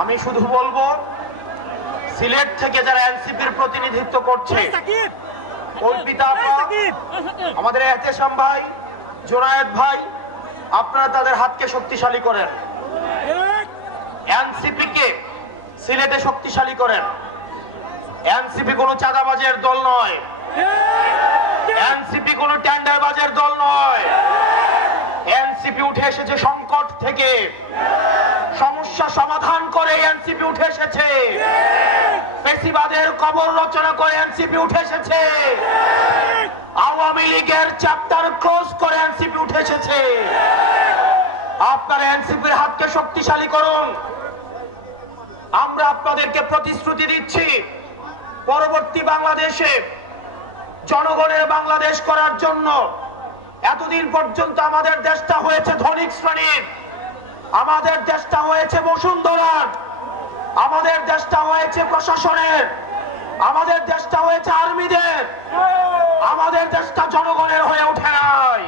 আমি শুধু বলবো সিলেট থেকে যারা এনসিপির প্রতিনিধিত্ব করছে, অর্পিতা আপা, আমাদের এহতেশাম ভাই, জোনায়েদ ভাই, আপনারা তাদের হাতকে শক্তিশালী করেন, এনসিপি কে সিলেটে শক্তিশালী করেন। এনসিপি কোনো চাঁদাবাজের দল নয়, এনসিপি কোনো টেন্ডারবাজের দল নয়। এনসিপি উঠে এসেছে সংকট থেকে, সমস্যা সমাধান করে এনসিপি উঠে এসেছে, ফ্যাসিবাদের কবর রচনা করে এনসিপি উঠে এসেছে, আওয়ামী লীগের চ্যাপ্টার ক্লোজ করে এনসিপি উঠে এসেছে। আপনারা এনসিপির হাতকে শক্তিশালী করুন। আমরা আপনাদেরকে প্রতিশ্রুতি দিচ্ছি, পরবর্তী বাংলাদেশে জনগণের বাংলাদেশ করার জন্য এতদিন পর্যন্ত আমাদের দেশটা হয়েছে ধনিক শ্রেণীর, আমাদের দেশটা হয়েছে বসুন্ধরার, আমাদের দেশটা হয়েছে প্রশাসনের, আমাদের দেশটা হয়েছে আর্মিদের, আমাদের দেশটা জনগণের হয়ে ওঠে নাই।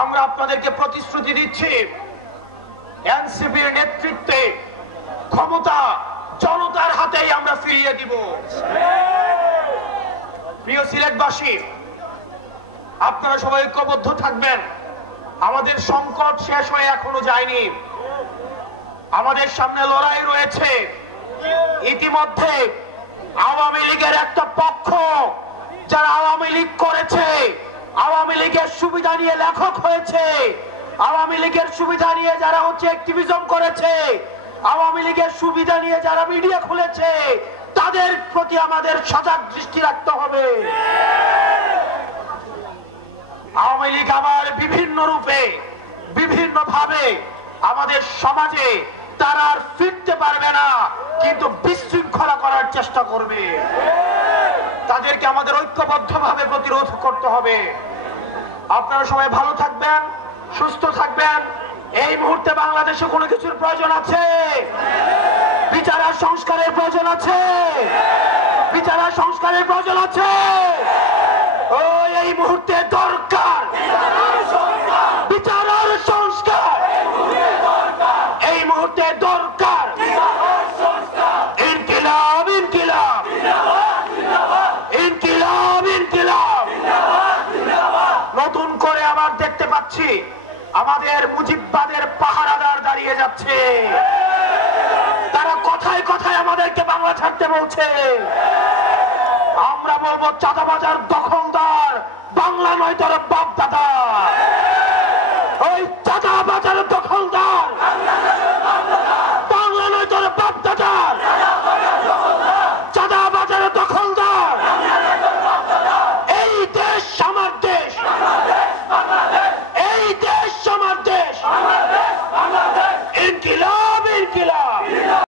আমরা আপনাদেরকে প্রতিশ্রুতি দিচ্ছি, এনসিপির নেতৃত্বে ক্ষমতা জনতার হাতেই আমরা ফিরিয়ে দিব। প্রিয় সিলেটবাসী, আপনারা সবাই ঐক্যবদ্ধ থাকবেন। আমাদের সংকট শেষ হয়ে এখনো যায়নি, আমাদের সামনে লড়াই রয়েছে। ইতিমধ্যে আওয়ামী লীগের একটা পক্ষ যারা আওয়ামী লীগ করেছে, আওয়ামী লীগের সুবিধা নিয়ে লেখক হয়েছে, আওয়ামী লীগের সুবিধা নিয়ে যারা অ্যাক্টিভিজম করেছে, আওয়ামী লীগের সুবিধা নিয়ে যারা মিডিয়া খুলেছে, তাদের প্রতি আমাদের সজাগ দৃষ্টি রাখতে হবে। আওয়ামী লীগ আবার বিভিন্ন রূপে বিভিন্ন ভাবে আমাদের সমাজে তারা আর ফিরতে পারবে না, কিন্তু বিশৃঙ্খলা করার চেষ্টা করবে। তাদেরকে আমাদের ঐক্যবদ্ধভাবে প্রতিরোধ করতে হবে। আপনারা সবাই ভালো থাকবেন, সুস্থ থাকবেন। এই মুহূর্তে বাংলাদেশে কোনো কিছুর প্রয়োজন আছে, বিচার আর সংস্কারের প্রয়োজন আছে, বিচার আর সংস্কারের প্রয়োজন আছে। এই মুহূর্তে দরকার বিচার আর সংস্কার, এই মুহূর্তে দরকার ইনকিলাব, ইনকিলাব, ইনকিলাব, ইনকিলাব। নতুন করে আবার দেখতে পাচ্ছি আমাদের মুজিববাদের পাহারাদার দাঁড়িয়ে যাচ্ছে, তারা কথায় কথায় আমাদেরকে বাংলা ছাড়তে বলছে। আমরা বলবো চাঁদাবাজার দখলদার বাংলা নয়, তোর বাপ দাদা। ওই চাঁদাবাজার